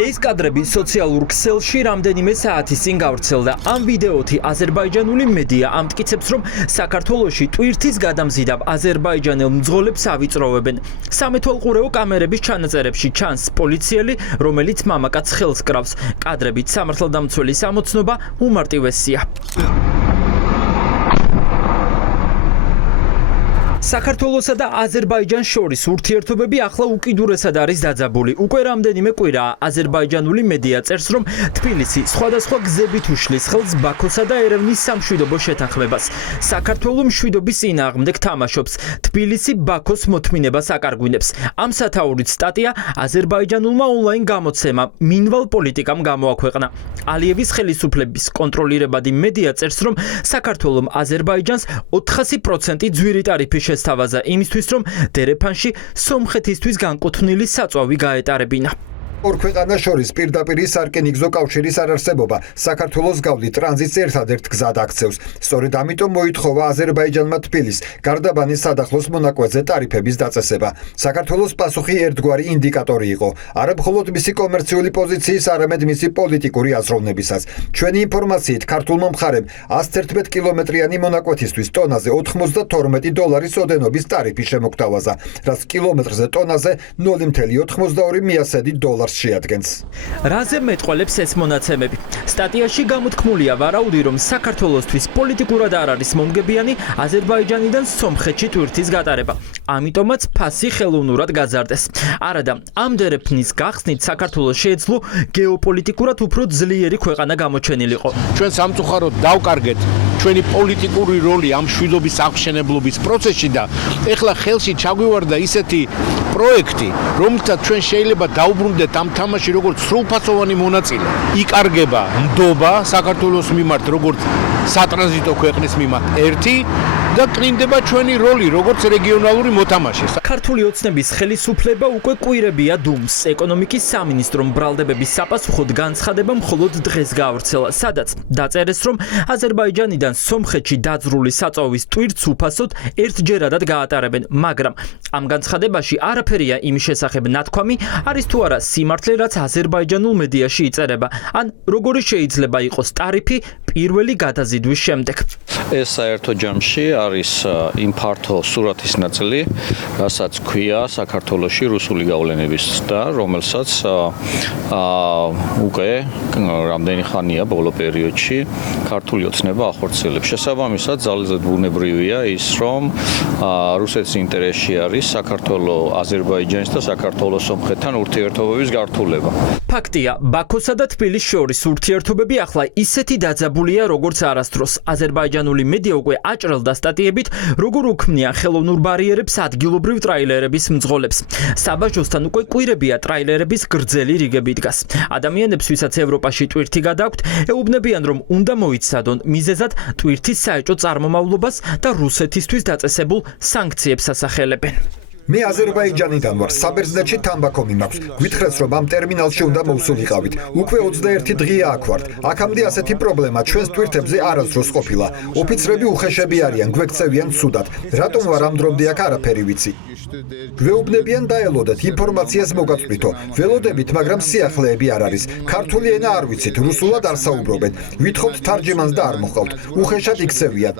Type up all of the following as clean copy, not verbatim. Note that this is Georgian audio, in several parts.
ეს კადრები სოციალურ ქსელში რამდენიმე საათის წინ გავრცელდა. ამ ვიდეოთი აზერბაიჯანული მედია ამტკიცებს, რომ საქართველოში ტვირთის გადამზიდავ აზერბაიჯანელ მძღოლებს ავიწროვებენ. სამეთვალყურეო კამერების ჩანაწერებში ჩანს პოლიციელი, რომელიც მამაკაცს ხელს კრავს. კადრებით სამართალდამცველის ამოცნობა უმარტივესია. საქართველოსა და აზერბაიჯანს შორის ურთიერთობები ახლა უკიდურესად არის დაძაბული. უკვე რამდენიმე კვირაა აზერბაიჯანული მედია წერს, რომ თბილისი სხვადასხვა გზებით უშლის ხელს ბაქოსა და ერევნის სამშვიდობო შეთანხმებას. საქართველო მშვიდობის წინააღმდეგ თამაშობს. თბილისი ბაქოს მოთმინებას აკარგვინებს. ამ სათაურით სტატია აზერბაიჯანულმა ონლაინ გამოცემა მინვალ პოლიტიკამ გამოაქვეყნა. ალიევის ხელისუფლების კონტროლირებადი მედია წერს, რომ საქართველომ აზერბაიჯანს 400% ძვირი ტარიფი შესთავაზა იმისთვის, რომ დერეფანში სომხეთისთვის განკუთვნილი საწვავი გაეტარებინა. ორ ქვეყანას შორის პირდაპირ სარკინიგზო კავშირის არარსებობა საქართველოს გავლით ტრანზიტს ერთადერთ გზად აქცევს. სწორედ ამიტომ მოითხოვა აზერბაიჯანმა თბილისს გარდაბანის სადახლოს მონაკვეთზე ტარიფების დაწესება. საქართველოს პასუხი ერთგვარი ინდიკატორი იყო, არა მხოლოდ მისი კომერციული პოზიციის, არამედ მისი პოლიტიკური აზროვნებისაც. ჩვენი ინფორმაციით, ქართულმა მხარემ 111 კილომეტრიანი მონაკვეთისთვის ტონაზე $92 ოდენობის ტარიფი შემოგთავაზა, რაც კილომეტრზე ტონაზე $0.82 შეადგენს. რაზე მეტყველებს ეს მონაცემები? სტატიაში გამოთქმულია ვარაუდი, რომ საქართველოსთვის პოლიტიკურად არ არის მომგებიანი აზერბაიჯანიდან სომხეთში ტვირთის გატარება. ამიტომაც ფასი ხელოვნურად გაძარდეს. არადა, ამ დერეფნის გახსნით საქართველოს შეეძლო გეოპოლიტიკურად უფრო ძლიერი ქვეყანა გამოჩენილიყო. ჩვენ სამწუხაროდ დავკარგეთ ჩვენი პოლიტიკური როლი ამ მშვიდობის აღმშენებლობის პროცესში და ეხლა ხელში ჩაგვივარდა ისეთი პროექტი, რომელსაც ჩვენ შეიძლება დაუბრუნდეთ ამ თამაში როგორც სრულფასოვანი მონაწილე. იკარგება ნდობა საქართველოს მიმართ როგორც სატრანზიტო ქვეყნის მიმართ ერთი და კრინდება ჩვენი როლი როგორც რეგიონალური მოთამაშე. ქართული ოცნების ხელისუფლება უკვე კვირებია დუმს. ეკონომიკის სამინისტრომ ბრალდებების საპასუხოდ განცხადება მხოლოდ დღეს გაავრცელა, სადაც დაწერეს, რომ აზერბაიჯანიდან სომხეთში დაძრული საწვავის ტვირთს უფასოდ ერთჯერადად გაატარებენ, მაგრამ ამ განცხადებაში არაფერია იმის შესახებ ნათქვამი, არის თუ არა სიმართლე, რაც აზერბაიჯანულ მედიაში იწერება, ან როგორი შეიძლება იყოს ტარიფი პირველი გადაზიდვის შემდეგ. ეს საერთო ჯამში არის იმ ფართო სურათის ნაწილი, რასაც ქვია საქართველოში რუსული გავლენების და რომელსაც უკვე რამდენი ხანია ბოლო პერიოდში ქართული ოცნება ახორციელებს. შესაბამისად, ძალზედ ბუნებრივია ის, რომ რუსეთის ინტერესში არის საქართველოს აზერბაიჯანის და საქართველოს სომხეთთან ურთიერთობების გართულება. ფაქტია, ბაქოსა და თბილისის შორის ურთიერთობები ახლა ისეთი დაძაბულია, როგორც არასდროს. აზერბაიჯანული მედია უკვე აჭრელდა სტატიებით, როგორ უქმნიან ხელოვნურ ბარიერებს ადგილობრივ ტრაილერების მძღოლებს. საბაჟოსთან უკვე კვირებია ტრაილერების გრძელი რიგები დგას. ადამიანებს, ვისაც ევროპაში ტვირთი გადააქვთ, ეუბნებიან, რომ უნდა მოიცადონ მიზეზად ტვირთის საეჭვო წარმომავლობას და რუსეთისთვის დაწესებულ სანქციებს ასახელებენ. მე აზერბაიჯანიდან ვარ, საბერძნეთში თამბაქომი მაქვს. გვითხრეს, რომ ამ ტერმინალში უნდა მოვსულიყავით. უკვე 21 დღეა აქ ვართ. აქამდე ასეთი პრობლემა ჩვენს ტვირთებზე არასდროს ყოფილა. ოფიცრები უხეშები არიან, გვექცევიან ცუდად. რატომ ვარ ამ დრომდე აქ არაფერი ვიცი. გვეუბნებიან დაელოდეთ, ინფორმაციას მოგაწვდითო. ველოდებით, მაგრამ სიახლეები არ არის. ქართული ენა არ ვიცით, რუსულად არ საუბრობენ. ვითხოვთ თარჯიმანს და არ მოხავთ. უხეშად იქცევიან.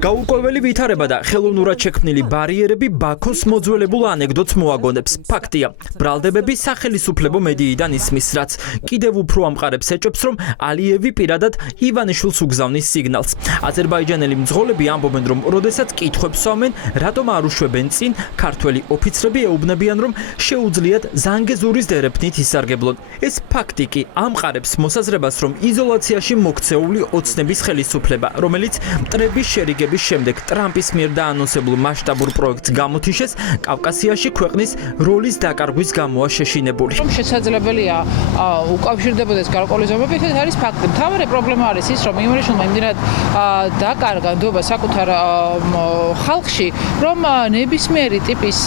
გაურკვეველი ვითარება და ხელოვნურად შექმნილი ბარიერები ბაქოს მოძველებულ ანეკდოტს მოაგონებს. ფაქტია, ბრალდებები სახელისუფლებო მედიიდან ისმის, რაც კიდევ უფრო ამყარებს ეჭვებს, რომ ალიევი პირადად ივანიშვილს უგზავნის სიგნალს. აზერბაიჯანელი მძღოლები ამბობენ, რომ როდესაც კითხვებს სვამენ, რატომ არ უშვებენ წინ, ქართველი ოფიცრები ეუბნებიან, რომ შეუძლიათ ზანგეზურის დერეფნით ისარგებლონ. ეს ფაქტი კი ამყარებს მოსაზრებას, რომ იზოლაციაში მოქცეული ოცნების ხელისუფლება, რომელიც მტრების შერიგების შემდეგ ტრამპის მიერ დაანონსებულ მასშტაბურ პროექტს გამოთიშეს, კავკასიაში ქვეყნის როლის დაკარგვის გამოა შეშინებული. რომ შესაძლებელია უკავშირდებოდეს გარკვეული ზომებით, ეს არის ფაქტი. მთავარი პრობლემა არის ის, რომ იმერიშვილმა იმდენად დაკარგა ნდობა საკუთარ ხალხში, რომ ნებისმიერი ტიპის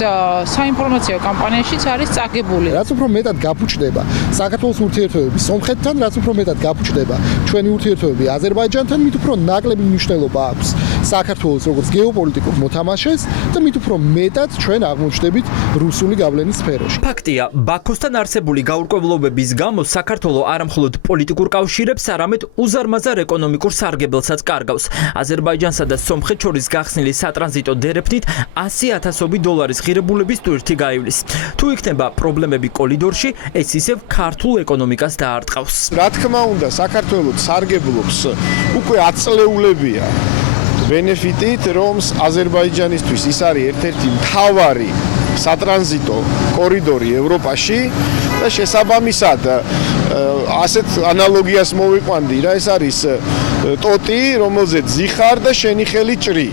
საინფორმაციო კამპანიაშიც არის წაგებული. რაც უფრო მეტად გაფუჭდება საქართველოს ურთიერთობები სომხეთთან, რაც უფრო მეტად გაფუჭდება ჩვენი ურთიერთობები აზერბაიჯანთან, მით უფრო ნაკლები მნიშვნელობა აქვს საქართველოს როგორც გეოპოლიტიკურ მოთამაშეს და მით უფრო მეტად ჩვენ აღმოჩნდებით რუსული გავლენის სფეროში. ფაქტია, ბაქოსთან არსებული გაურკვევლობების გამო საქართველო არამხოლოდ პოლიტიკურ კავშირებს, არამედ უზარმაზარ ეკონომიკურ სარგებელსაც კარგავს. აზერბაიჯანსა და სომხეთს შორის გახსნილი სატრანზიტო დერეფნით 100,000 დოლარის ღირებულების ტვირთი გაივლის. თუ იქნება პრობლემები კორიდორში, ეს ისევ ქართულ ეკონომიკას დაარტყავს. რა თქმა უნდა, საქართველოს სარგებლობს უკვე 10 წლეულებია ბენეფიტით, რომ აზერბაიჯანისთვის ის არის ერთ-ერთი მთავარი სატრანზიტო კორიდორი ევროპაში და შესაბამისად ასეთ ანალოგიას მოვიყვანდი რა, ეს არის ტოტი, რომელზეც ზიხარ და შენი ხელი ჭრი.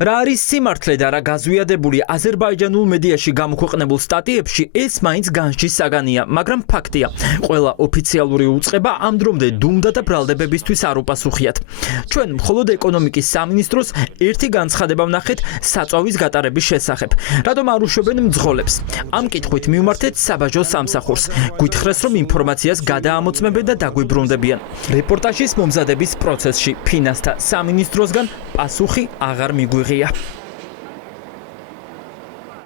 რა არის სიმართლე და რა გაზვიადებული აზერბაიჯანულ მედიაში გამოქვეყნებულ სტატიებში, ეს მაინც განსჯის საგანია, მაგრამ ფაქტია, ყველა ოფიციალური უწყება ამ დრომდე დუმდა და ბრალდებებისთვის არ უპასუხიათ. ჩვენ მხოლოდ ეკონომიკის სამინისტროს ერთი განცხადება ვნახეთ საწვავის გატარების შესახებ. რატომ არ უშვებენ მძღოლებს? ამ კითხვით მივმართეთ საბაჟო სამსახურს. გვითხრეს, რომ ინფორმაციას გადაამოწმებენ და დაგვიბრუნდებიან. რეპორტაჟის მომზადების პროცესში ფინანსთა სამინისტროსგან პასუხი აღარ მიგვიღია.